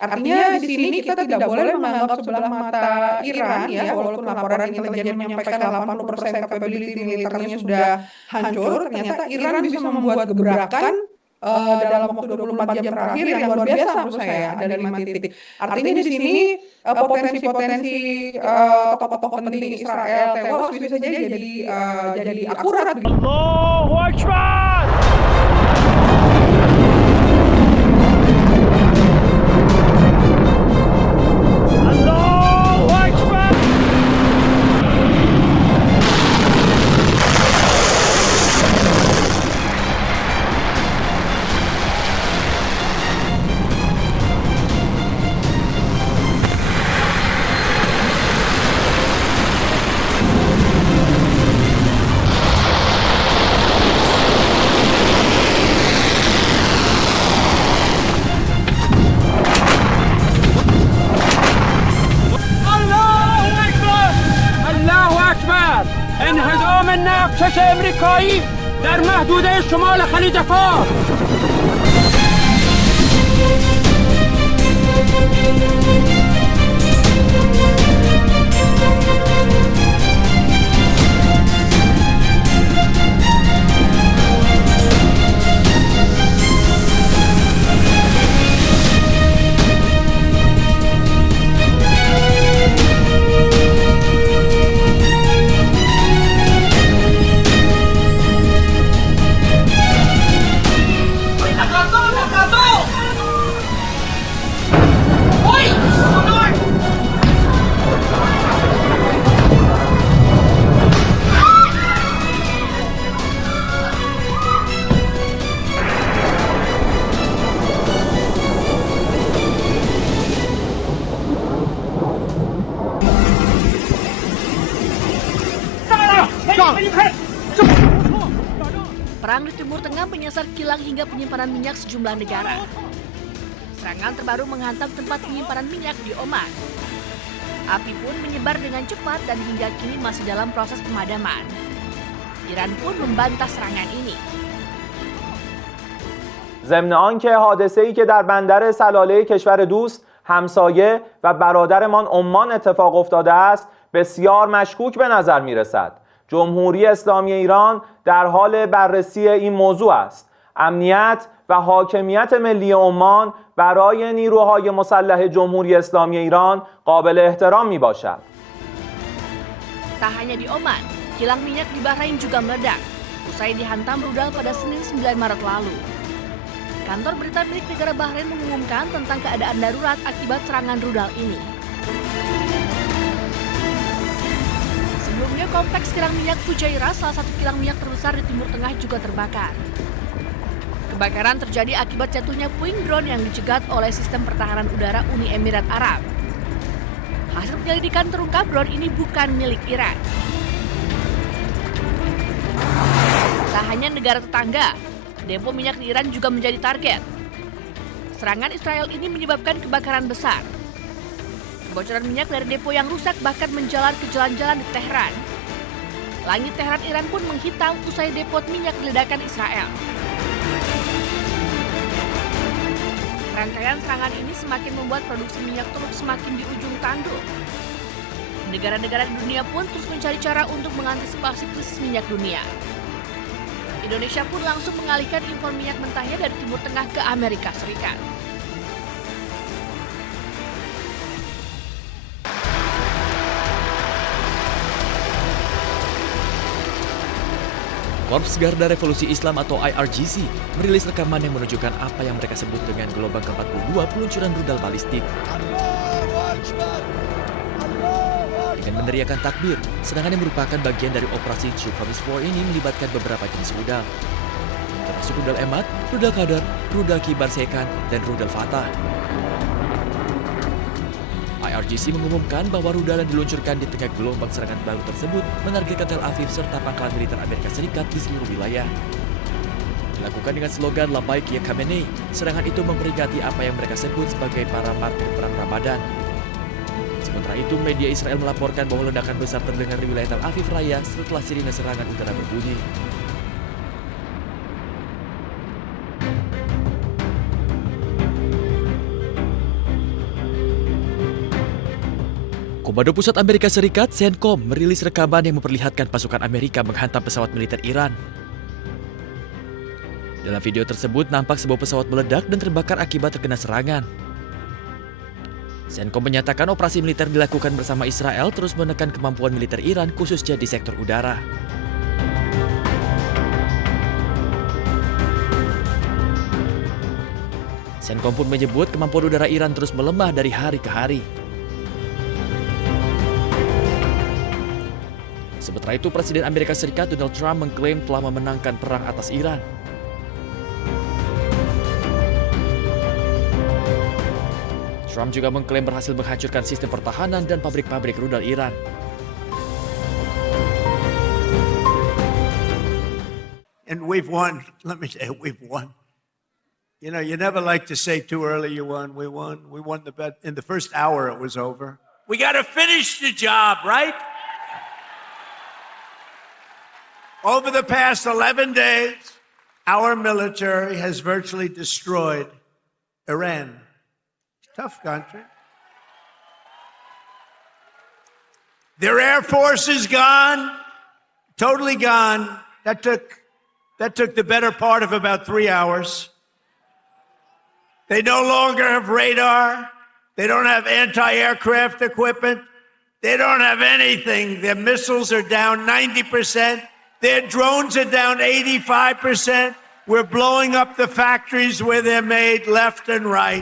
Artinya di sini kita tidak boleh menganggap sebelah mata Iran ya, walaupun laporan intelijen menyampaikan 80% capability militernya sudah hancur, ternyata Iran bisa membuat gebrakan dalam waktu 24 jam terakhir yang luar biasa menurut saya, ada 5 titik. Artinya di sini potensi-potensi tokoh-tokoh penting Israel tewas bisa saja jadi akurat begitu. Allahu Akbar! Allahu Akbar! انهدام نقشش امریکایی در محدوده شمال خلیج فارس. Perang di Timur Tengah menyasar kilang hingga penyimpanan minyak sejumlah negara. Serangan terbaru menghantam tempat penyimpanan minyak di Oman. Api pun menyebar dengan cepat dan hingga kini masih dalam proses pemadaman. Iran pun membantah serangan ini. ضمن آنکه حادثه‌ای که در بندر سلاله کشور دوست همسایه و برادرمان عمان اتفاق افتاده است بسیار مشکوک به نظر می‌رسد. جمهوری اسلامی ایران در حال بررسی این موضوع است. امنیت و حاکمیت ملی عمان برای نیروهای مسلح جمهوری اسلامی ایران قابل احترام میباشد. Tak hanya di Oman, kilang minyak di Bahrain juga meledak usai dihantam rudal pada Senin 9 Maret lalu. Kantor berita milik negara Bahrain mengumumkan tentang keadaan darurat akibat serangan rudal ini. Sebelumnya, kompleks kilang minyak Fujairah, salah satu kilang minyak terbesar di Timur Tengah, juga terbakar. Kebakaran terjadi akibat jatuhnya puing drone yang dicegat oleh sistem pertahanan udara Uni Emirat Arab. Hasil penyelidikan terungkap drone ini bukan milik Iran. Tak hanya negara tetangga, depo minyak di Iran juga menjadi target. Serangan Israel ini menyebabkan kebakaran besar. Kebocoran minyak dari depo yang rusak bahkan menjalar ke jalan-jalan di Tehran. Langit Tehran Iran pun menghitam usai depot minyak diledakkan Israel. Rangkaian serangan ini semakin membuat produksi minyak Teluk semakin di ujung tanduk. Negara-negara di dunia pun terus mencari cara untuk mengantisipasi krisis minyak dunia. Indonesia pun langsung mengalihkan impor minyak mentahnya dari Timur Tengah ke Amerika Serikat. Korps Garda Revolusi Islam atau IRGC merilis rekaman yang menunjukkan apa yang mereka sebut dengan gelombang ke-42 peluncuran rudal balistik. Dengan meneriakan takbir, serangan yang merupakan bagian dari operasi True Promise 4 ini melibatkan beberapa jenis rudal, termasuk rudal Emad, rudal Qadar, rudal Kibar Sekan, dan rudal Fatah. IRGC mengumumkan bahwa rudal yang diluncurkan di tengah gelombang serangan baru tersebut menargetkan Tel Aviv serta pangkalan militer Amerika Serikat di seluruh wilayah. Dilakukan dengan slogan Labbaik Ya Khamenei, serangan itu memperingati apa yang mereka sebut sebagai para martir perang Ramadan. Sementara itu, media Israel melaporkan bahwa ledakan besar terdengar di wilayah Tel Aviv Raya setelah sirine serangan udara berbunyi. Komando Pusat Amerika Serikat, CENTCOM, merilis rekaman yang memperlihatkan pasukan Amerika menghantam pesawat militer Iran. Dalam video tersebut, nampak sebuah pesawat meledak dan terbakar akibat terkena serangan. CENTCOM menyatakan operasi militer dilakukan bersama Israel terus menekan kemampuan militer Iran khususnya di sektor udara. CENTCOM pun menyebut kemampuan udara Iran terus melemah dari hari ke hari. Sementara itu, Presiden Amerika Serikat Donald Trump mengklaim telah memenangkan perang atas Iran. Trump juga mengklaim berhasil menghancurkan sistem pertahanan dan pabrik-pabrik rudal Iran. And we've won. Let me say, we've won. You know, you never like to say too early you won. We won. We won the bet. In the first hour, it was over. We got to finish the job, right? Over the past 11 days, our military has virtually destroyed Iran. Tough country. Their air force is gone, totally gone. That took the better part of about 3 hours. They no longer have radar. They don't have anti-aircraft equipment. They don't have anything. Their missiles are down 90%. Their drones are down 85%. We're blowing up the factories where they're made left and right.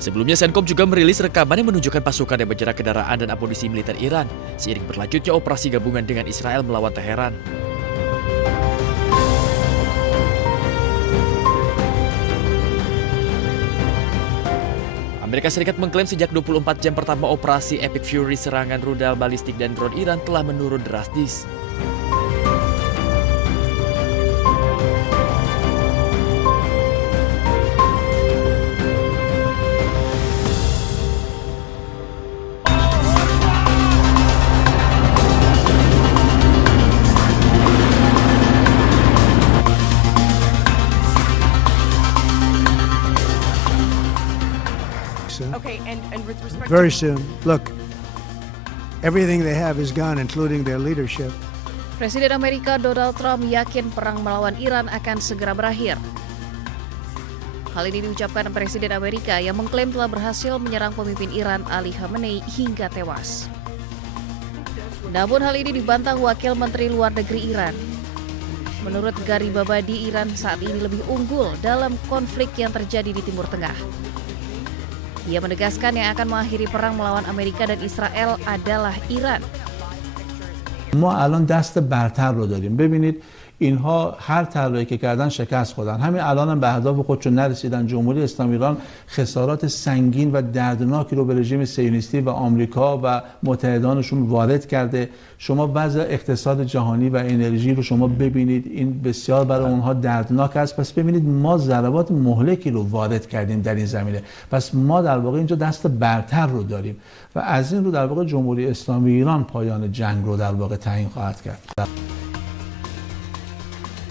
Sebelumnya, CENTCOM juga merilis rekaman yang menunjukkan pasukan yang menjerat kendaraan dan amunisi militer Iran seiring berlanjutnya operasi gabungan dengan Israel melawan Teheran. Amerika Serikat mengklaim sejak 24 jam pertama operasi Epic Fury serangan rudal balistik dan drone Iran telah menurun drastis. Okay, and with respect Very soon. Look, everything they have is gone, including their leadership. Presiden Amerika Donald Trump yakin perang melawan Iran akan segera berakhir. Hal ini diucapkan Presiden Amerika yang mengklaim telah berhasil menyerang pemimpin Iran Ali Khamenei hingga tewas. Namun hal ini dibantah Wakil Menteri Luar Negeri Iran. Menurut Garibabadi, Iran saat ini lebih unggul dalam konflik yang terjadi di Timur Tengah. Ia menegaskan yang akan mengakhiri perang melawan Amerika dan Israel adalah Iran. ما الان دست برتر رو داریم. ببینید اینها هر طرحی که کردن شکست خوردن. همین الان هم به اهداف خودشون نرسیدن. جمهوری اسلامی ایران خسارات سنگین و دردناکی رو به رژیم صهیونیستی و آمریکا و متحدانشون وارد کرده. شما وضع اقتصاد جهانی و انرژی رو شما ببینید، این بسیار برای اونها دردناک است. پس ببینید ما ضربات مهلکی رو وارد کردیم در این زمینه. پس ما در واقع اینجا دست برتر رو داریم و از این رو در واقع جمهوری اسلامی ایران پایان جنگ رو در واقع تعیین خواهد کرد.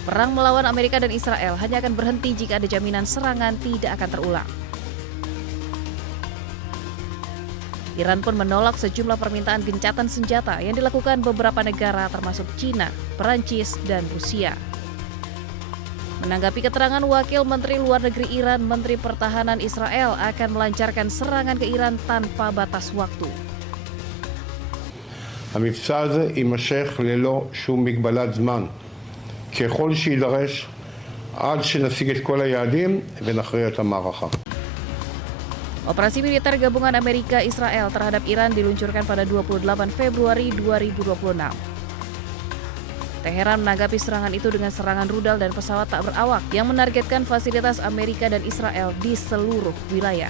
Perang melawan Amerika dan Israel hanya akan berhenti jika ada jaminan serangan tidak akan terulang. Iran pun menolak sejumlah permintaan gencatan senjata yang dilakukan beberapa negara termasuk China, Perancis, dan Rusia. Menanggapi keterangan Wakil Menteri Luar Negeri Iran, Menteri Pertahanan Israel akan melancarkan serangan ke Iran tanpa batas waktu. המבצע הזה יימשך ללא שום מגבלת זמן. ככל שידרש עד שנשיג את כל היעדים ונכריע את המערכה. Operasi militer gabungan Amerika Israel terhadap Iran diluncurkan pada 28 Februari 2026. Teheran menanggapi serangan itu dengan serangan rudal dan pesawat tak berawak yang menargetkan fasilitas Amerika dan Israel di seluruh wilayah.